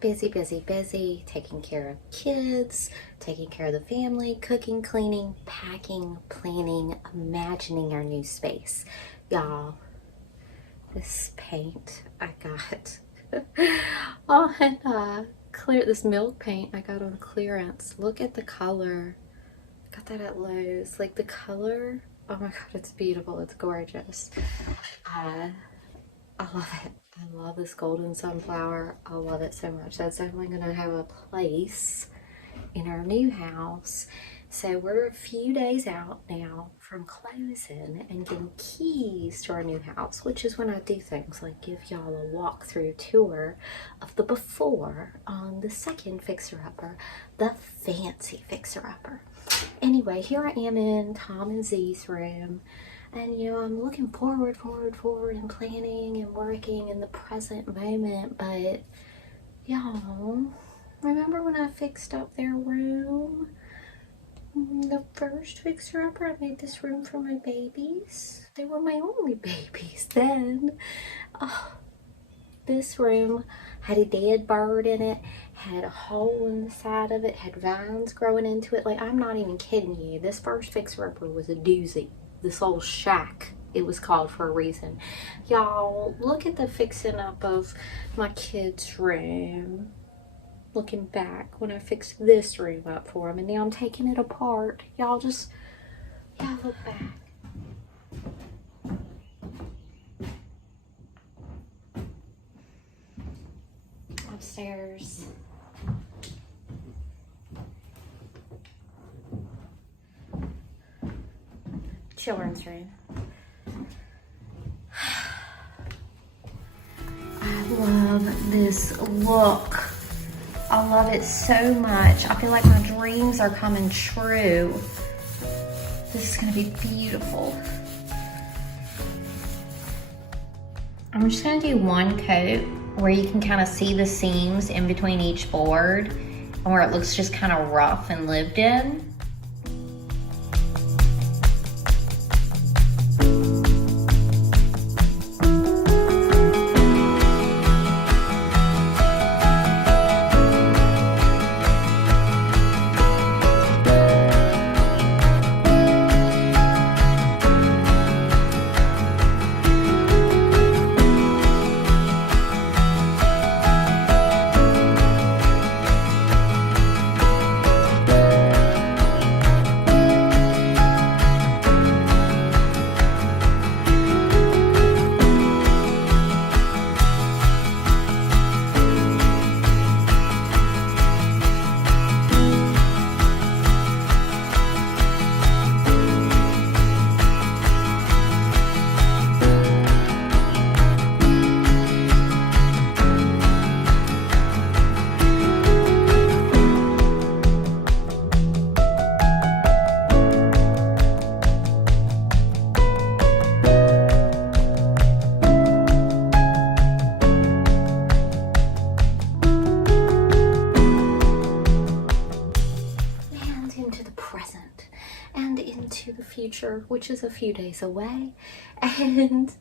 busy, busy, busy, taking care of kids, taking care of the family, cooking, cleaning, packing, planning, imagining our new space. Y'all, this paint I got on this milk paint I got on clearance. Look at the color. I got that at Lowe's. Like the color, oh my god, it's beautiful. It's gorgeous. I love it. I love this golden sunflower. I love it so much. That's definitely going to have a place in our new house. So we're a few days out now from closing and getting keys to our new house, which is when I do things like give y'all a walkthrough tour of the before on the second fixer-upper, the fancy fixer-upper. Anyway, here I am in Tom and Z's room. And, you know, I'm looking forward and planning and working in the present moment. But, y'all, remember when I fixed up their room? The first fixer-upper, I made this room for my babies. They were my only babies then. Oh, this room had a dead bird in it, had a hole in the side of it, had vines growing into it. Like, I'm not even kidding you. This first fixer-upper was a doozy. This old shack, it was called for a reason. Y'all, look at the fixing up of my kids' room. Looking back when I fixed this room up for them, and now I'm taking it apart. Y'all look back. Upstairs. Children's room. I love this look. I love it so much. I feel like my dreams are coming true. This is gonna be beautiful. I'm just gonna do one coat where you can kind of see the seams in between each board and where it looks just kind of rough and lived in. Future, which is a few days away. And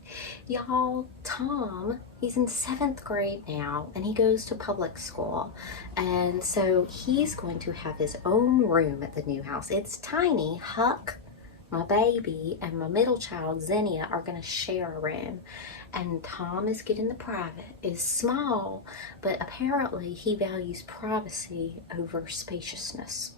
y'all, Tom, he's in 7th grade now and he goes to public school, and so he's going to have his own room at the new house. It's tiny. Huck, my baby, and my middle child Xenia are going to share a room, and Tom is getting the private. It's small, but apparently he values privacy over spaciousness.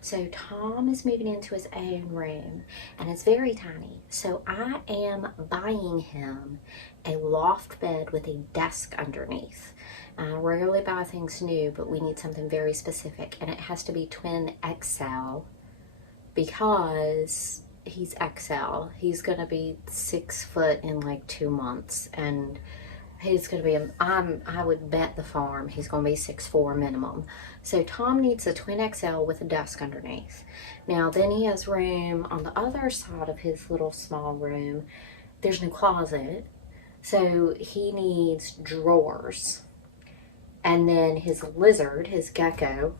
So Tom is moving into his own room, and it's very tiny. So I am buying him a loft bed with a desk underneath. I rarely buy things new, but we need something very specific, and it has to be twin XL because he's XL. He's gonna be 6 foot in like 2 months, and he's gonna be I would bet the farm he's gonna be 6'4" minimum. So Tom needs a twin XL with a desk underneath. Now then he has room on the other side of his little small room. There's no closet, so he needs drawers. And then his lizard, his gecko,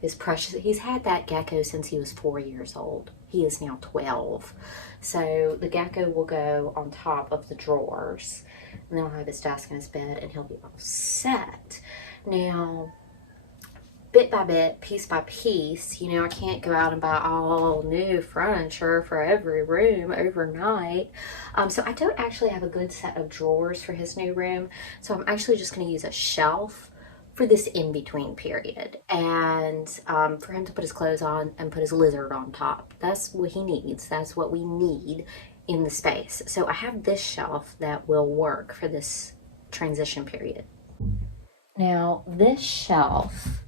his precious, he's had that gecko since he was 4 years old. He is now 12. So the gecko will go on top of the drawers, and then he'll have his desk and his bed, and he'll be all set. Now, bit by bit, piece by piece, you know, I can't go out and buy all new furniture for every room overnight. So I don't actually have a good set of drawers for his new room. So I'm actually just going to use a shelf for this in-between period, and for him to put his clothes on and put his lizard on top. That's what he needs. That's what we need in the space. So I have this shelf that will work for this transition period. Now, this shelf,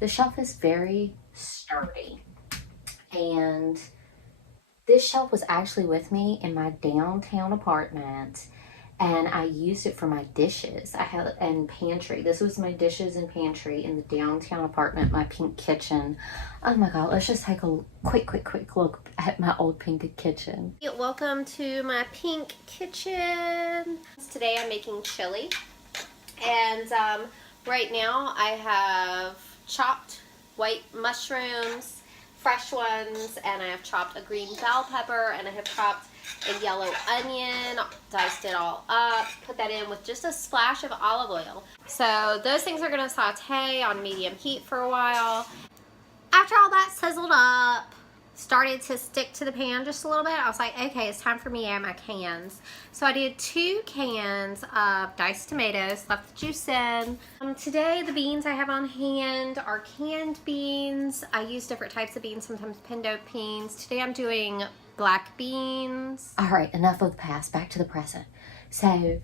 the shelf is very sturdy, and this shelf was actually with me in my downtown apartment, and I used it for my dishes. I had and pantry. This was my dishes and pantry in the downtown apartment, my pink kitchen. Oh my God, let's just take a quick look at my old pink kitchen. Welcome to my pink kitchen. Today I'm making chili, and right now I have chopped white mushrooms, fresh ones, and I have chopped a green bell pepper, and I have chopped a yellow onion, diced it all up, put that in with just a splash of olive oil. So those things are gonna saute on medium heat for a while. After all that sizzled up, started to stick to the pan just a little bit, I was like, okay, it's time for me to add my cans. So I did 2 cans of diced tomatoes, left the juice in. Today the beans I have on hand are canned beans. I use different types of beans, sometimes pinto beans. Today I'm doing black beans. All right, enough of the past, back to the present. So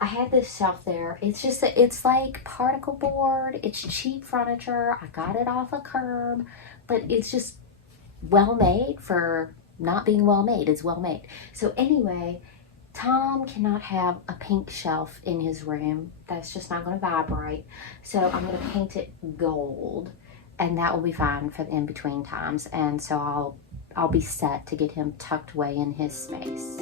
I had this shelf there. It's just, it's like particle board. It's cheap furniture. I got it off a curb, but it's just well made for not being well made. It's well made. So anyway, Tom cannot have a pink shelf in his room. That's just not going to vibrate. So I'm going to paint it gold, and that will be fine for the in-between times. And so I'll be set to get him tucked away in his space.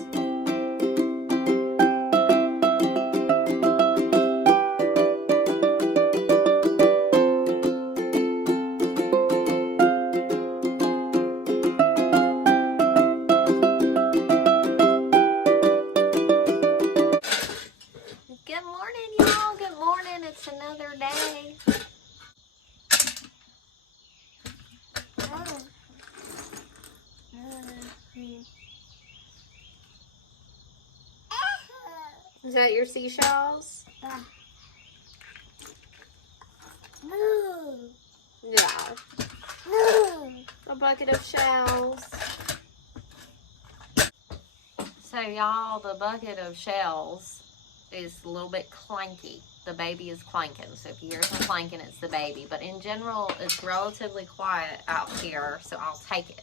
Good morning, y'all. Good morning. It's another day. Is that your seashells? Yeah. A bucket of shells. So y'all, the bucket of shells is a little bit clanky. The baby is clanking. So if you hear some clanking, it's the baby. But in general, it's relatively quiet out here, so I'll take it.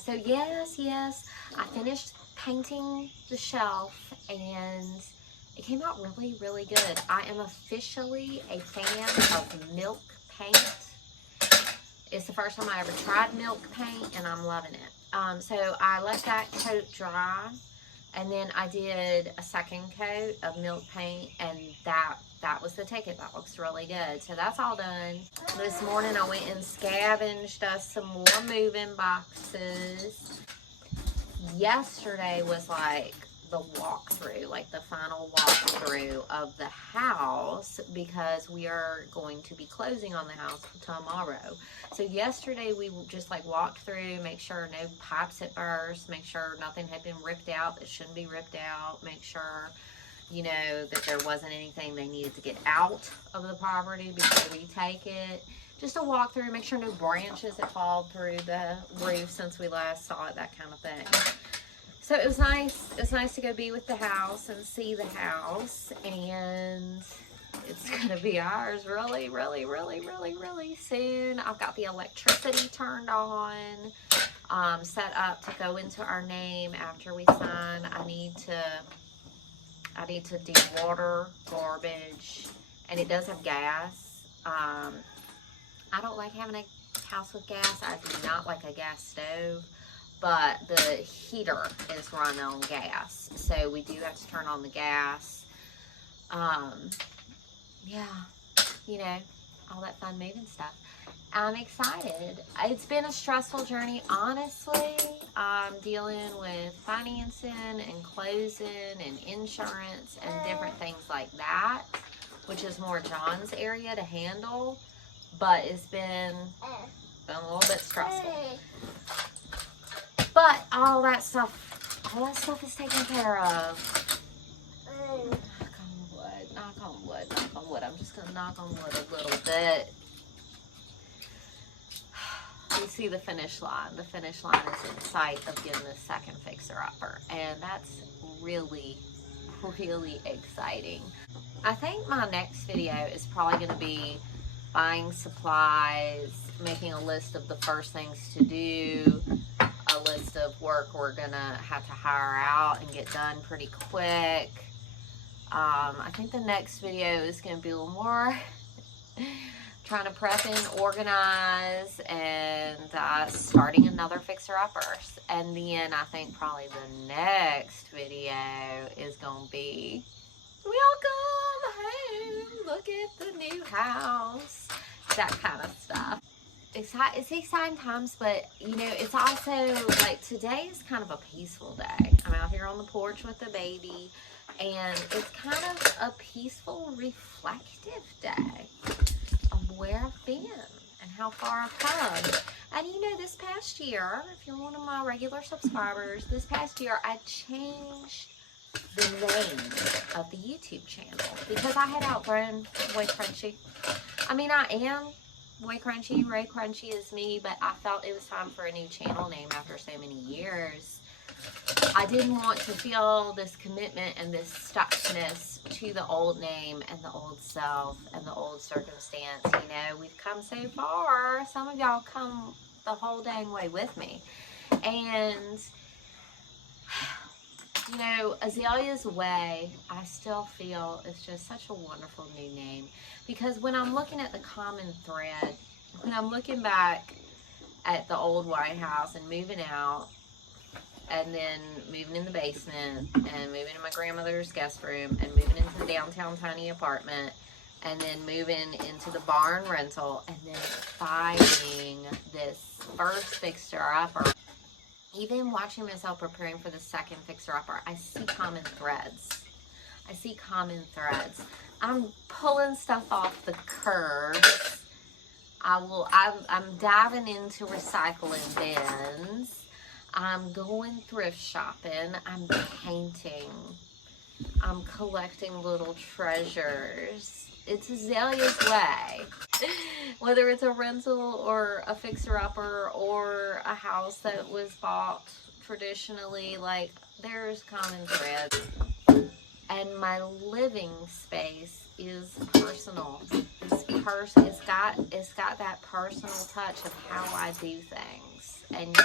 So yes, I finished painting the shelf, and it came out really good. I am officially a fan of milk paint. It's the first time I ever tried milk paint, and I'm loving it. So I let that coat dry, and then I did a second coat of milk paint, and that was the ticket. That looks really good. So that's all done. This morning I went and scavenged us some more moving boxes. Yesterday was like the walkthrough, like the final walkthrough of the house, because we are going to be closing on the house tomorrow. So yesterday we just like walked through, make sure no pipes had burst, make sure nothing had been ripped out that shouldn't be ripped out, make sure, you know, that there wasn't anything they needed to get out of the property before we take it. Just a walkthrough, make sure no branches had fallen through the roof since we last saw it, that kind of thing. So it was nice. It's nice to go be with the house and see the house, and it's gonna be ours really soon. I've got the electricity turned on, set up to go into our name after we sign. I need to de-water garbage, and it does have gas. I don't like having a house with gas. I do not like a gas stove, but the heater is run on gas, so we do have to turn on the gas. Yeah, you know, all that fun moving stuff. I'm excited. It's been a stressful journey, honestly. I'm dealing with financing and closing and insurance and different things like that, which is more John's area to handle. But it's been a little bit stressful. But all that stuff is taken care of. Knock on wood, knock on wood, knock on wood. I'm just gonna knock on wood a little bit. You see the finish line. The finish line is in sight of getting the second fixer-upper, and that's really, really exciting. I think my next video is probably going to be buying supplies, making a list of the first things to do, a list of work we're going to have to hire out and get done pretty quick. I think the next video is going to be a little more trying to prep and organize and starting another fixer-upper. And then I think probably the next video is going to be welcome home, look at the new house, that kind of stuff. It's exciting times, but you know, it's also like today is kind of a peaceful day. I'm out here on the porch with the baby, and it's kind of a peaceful, reflective day of where I've been and how far I've come. And you know, this past year, if you're one of my regular subscribers, this past year I changed the name of the YouTube channel because I had outgrown WayCrunchy. I mean, I am WayCrunchy is me, but I felt it was time for a new channel name after so many years. I didn't want to feel this commitment and this stuckness to the old name and the old self and the old circumstance. You know, we've come so far. Some of y'all come the whole dang way with me. And, you know, Azalea's Way, I still feel is just such a wonderful new name. Because when I'm looking at the common thread, when I'm looking back at the old White House and moving out, and then moving in the basement, and moving in my grandmother's guest room, and moving into the downtown tiny apartment, and then moving into the barn rental, and then finding this first fixer-upper. Even watching myself preparing for the second fixer-upper, I see common threads. I see common threads. I'm pulling stuff off the curves. I'm diving into recycling bins. I'm going thrift shopping. I'm painting. I'm collecting little treasures. It's Azalea's Way. Whether it's a rental or a fixer-upper or a house that was bought traditionally, like, there's common threads. And my living space is personal. It's got that personal touch of how I do things. And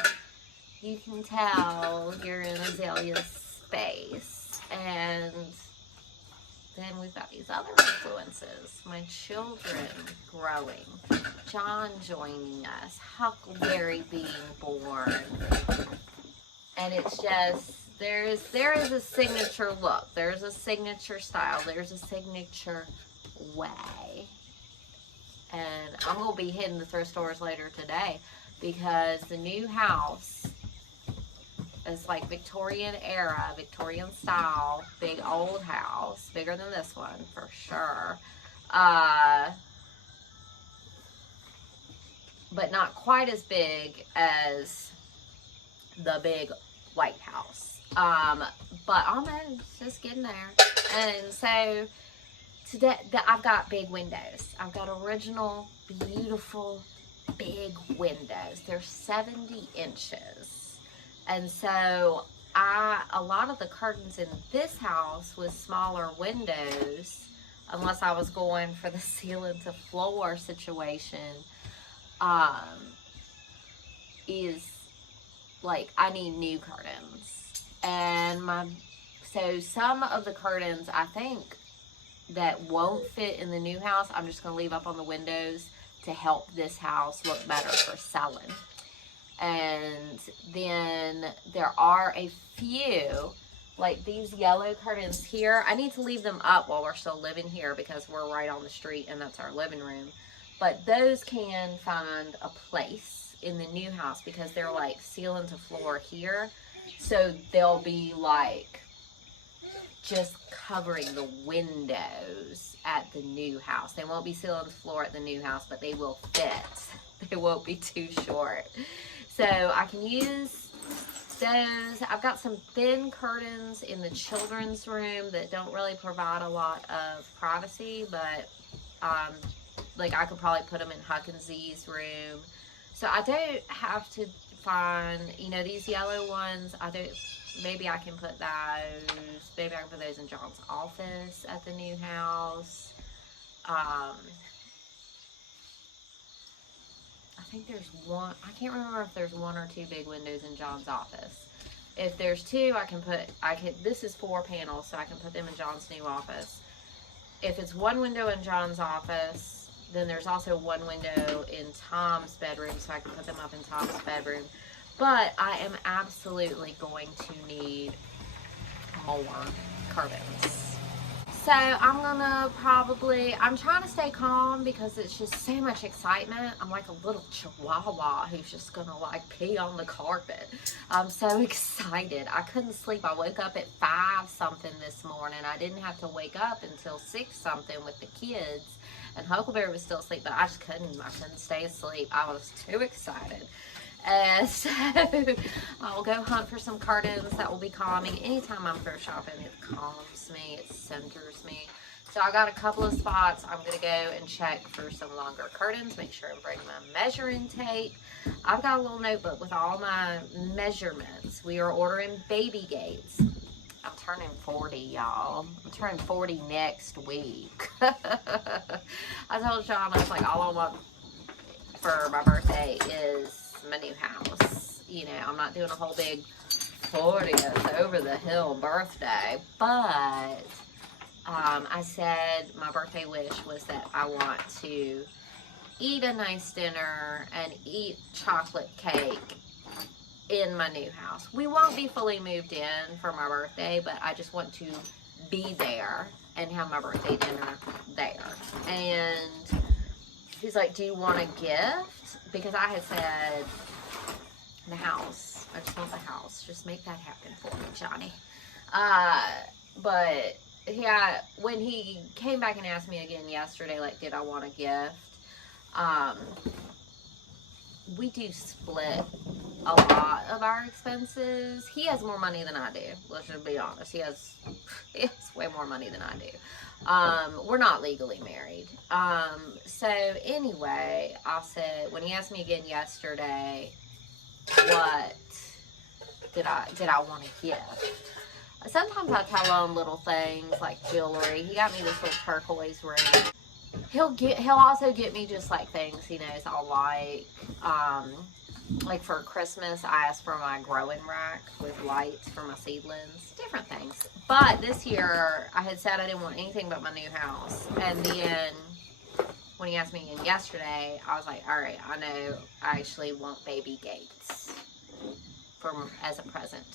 you can tell you're in Azalea's space. And then we've got these other influences. My children growing. John joining us. Huckleberry being born. And it's just, there is a signature look. There's a signature style. There's a signature way. And I'm going to be hitting the thrift stores later today because the new house is like Victorian era, Victorian style, big old house, bigger than this one for sure. But not quite as big as the big White House. But almost just getting there. And so today I've got big windows. I've got original, beautiful, big windows. They're 70 inches. And so a lot of the curtains in this house with smaller windows, unless I was going for the ceiling to floor situation, is like I need new curtains. And so some of the curtains I think that won't fit in the new house, I'm just going to leave up on the windows to help this house look better for selling. And then there are a few, like these yellow curtains here. I need to leave them up while we're still living here because we're right on the street and that's our living room. but those can find a place in the new house because they're like ceiling to floor here. So they'll be like just covering the windows at the new house. They won't be ceiling to floor at the new house, but they will fit. They won't be too short. So I can use those. I've got some thin curtains in the children's room that don't really provide a lot of privacy, but like I could probably put them in Huck and Z's room. So I don't have to find, you know, these yellow ones. Maybe I can put those. Maybe I can put those in John's office at the new house. I think there's one. I can't remember if there's one or two big windows in John's office. If there's two, this is 4 panels, so I can put them in John's new office. If it's one window in John's office, then there's also one window in Tom's bedroom, so I can put them up in Tom's bedroom. But I am absolutely going to need more curtains. So I'm trying to stay calm because it's just so much excitement. I'm like a little chihuahua who's just gonna like pee on the carpet. I'm so excited. I couldn't sleep. I woke up at 5 something this morning. I didn't have to wake up until 6 something with the kids. And Huckleberry was still asleep, but I couldn't stay asleep. I was too excited. And so I'll go hunt for some curtains that will be calming. Anytime I'm thrift shopping, it calms me, it centers me. So I got a couple of spots. I'm going to go and check for some longer curtains, make sure I'm bringing my measuring tape. I've got a little notebook with all my measurements. We are ordering baby gates. I'm turning 40, y'all. I'm turning 40 next week. I told John, I was like, all I want for my birthday is my new house. You know, I'm not doing a whole big 40th over the hill birthday, but I said my birthday wish was that I want to eat a nice dinner and eat chocolate cake in my new house. We won't be fully moved in for my birthday, but I just want to be there and have my birthday dinner there. And he's like, do you want a gift? Because I had said the house. I just want the house. Just make that happen for me, Johnny. But yeah, when he came back and asked me again yesterday, like, did I want a gift? We do split a lot of our expenses. He has more money than I do. Let's just be honest. He has way more money than I do. We're not legally married. So anyway, I said, when he asked me again yesterday, what did I want a gift? Sometimes I tell him little things like jewelry. He got me this little turquoise ring. He'll also get me just like things he knows I'll like. Like for Christmas, I asked for my growing rack with lights for my seedlings, different things. But this year, I had said I didn't want anything but my new house. And then when he asked me again yesterday, I was like, all right, I know I actually want baby gates as a present.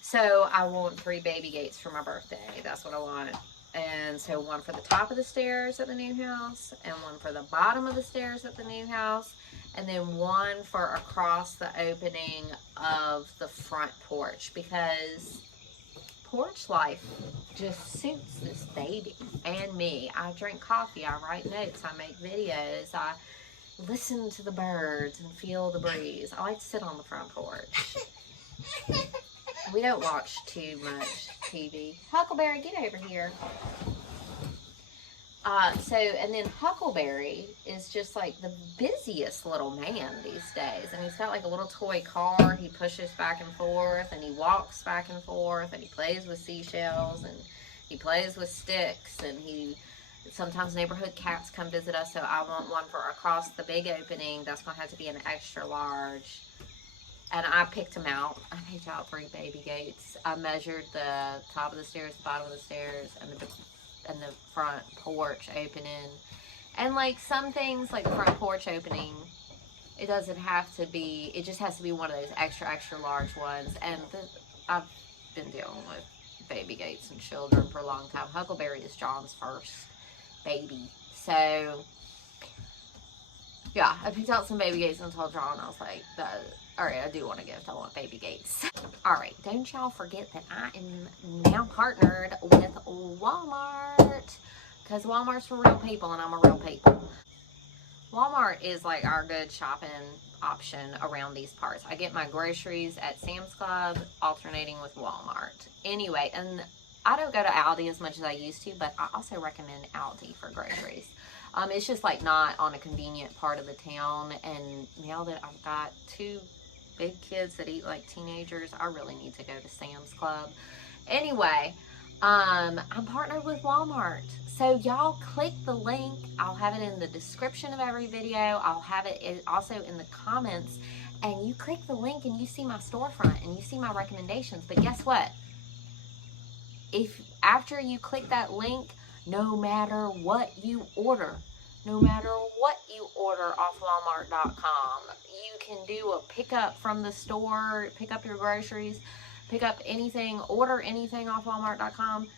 So I want 3 baby gates for my birthday. That's what I want. And so one for the top of the stairs at the new house, and one for the bottom of the stairs at the new house, and then one for across the opening of the front porch, because porch life just suits this baby and me. I drink coffee, I write notes, I make videos, I listen to the birds and feel the breeze. I like to sit on the front porch. We don't watch too much TV. Huckleberry, get over here. And then Huckleberry is just like the busiest little man these days. And he's got like a little toy car. He pushes back and forth, and he walks back and forth, and he plays with seashells, and he plays with sticks, and sometimes neighborhood cats come visit us, so I want one for across the big opening. That's going to have to be an extra large. And I picked them out. I picked out 3 baby gates. I measured the top of the stairs, the bottom of the stairs, and the front porch opening. And like some things, like the front porch opening, it doesn't have to be, it just has to be one of those extra, extra large ones. And I've been dealing with baby gates and children for a long time. Huckleberry is John's first baby So yeah, I picked out some baby gates and told John, I was like, all right, I do want a gift. I want baby gates. All right, don't y'all forget that I am now partnered with Walmart, because Walmart's for real people and I'm a real people. Walmart is like our good shopping option around these parts. I get my groceries at Sam's Club, alternating with Walmart. Anyway, and I don't go to Aldi as much as I used to, but I also recommend Aldi for groceries. It's just like not on a convenient part of the town, and now that I've got 2 big kids that eat like teenagers, I really need to go to Sam's Club. Anyway, I'm partnered with Walmart. So y'all click the link. I'll have it in the description of every video. I'll have it also in the comments. And you click the link and you see my storefront and you see my recommendations. But guess what? If after you click that link, no matter what you order off Walmart.com, you can do a pickup from the store, pick up your groceries, pick up anything, order anything off Walmart.com.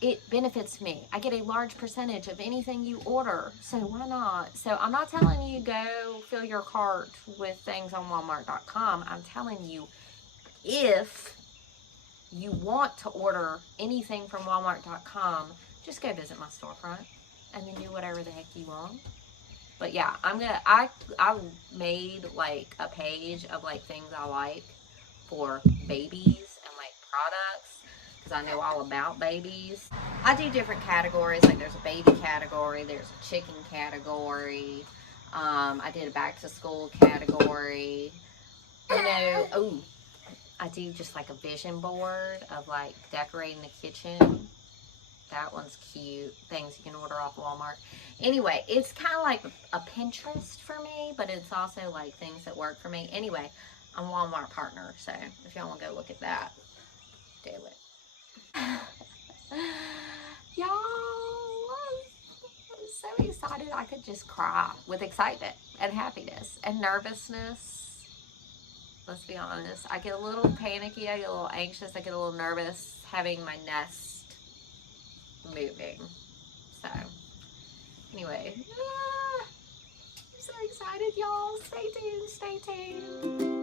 It benefits me. I get a large percentage of anything you order, so why not? So I'm not telling you go fill your cart with things on Walmart.com. I'm telling you, if you want to order anything from Walmart.com, just go visit my storefront and then do whatever the heck you want. But yeah, I made like a page of like things I like for babies and like products, because I know all about babies. I do different categories, like there's a baby category, there's a chicken category, I did a back to school category, you know. Oh, I do just like a vision board of like decorating the kitchen. That one's cute. Things you can order off Walmart. Anyway, it's kind of like a Pinterest for me, but it's also like things that work for me. Anyway, I'm a Walmart partner, so if y'all want to go look at that, do it. Y'all, I'm so excited I could just cry with excitement and happiness and nervousness. Let's be honest. I get a little panicky, I get a little anxious, I get a little nervous having my nest moving. So anyway, I'm so excited, y'all. Stay tuned, stay tuned.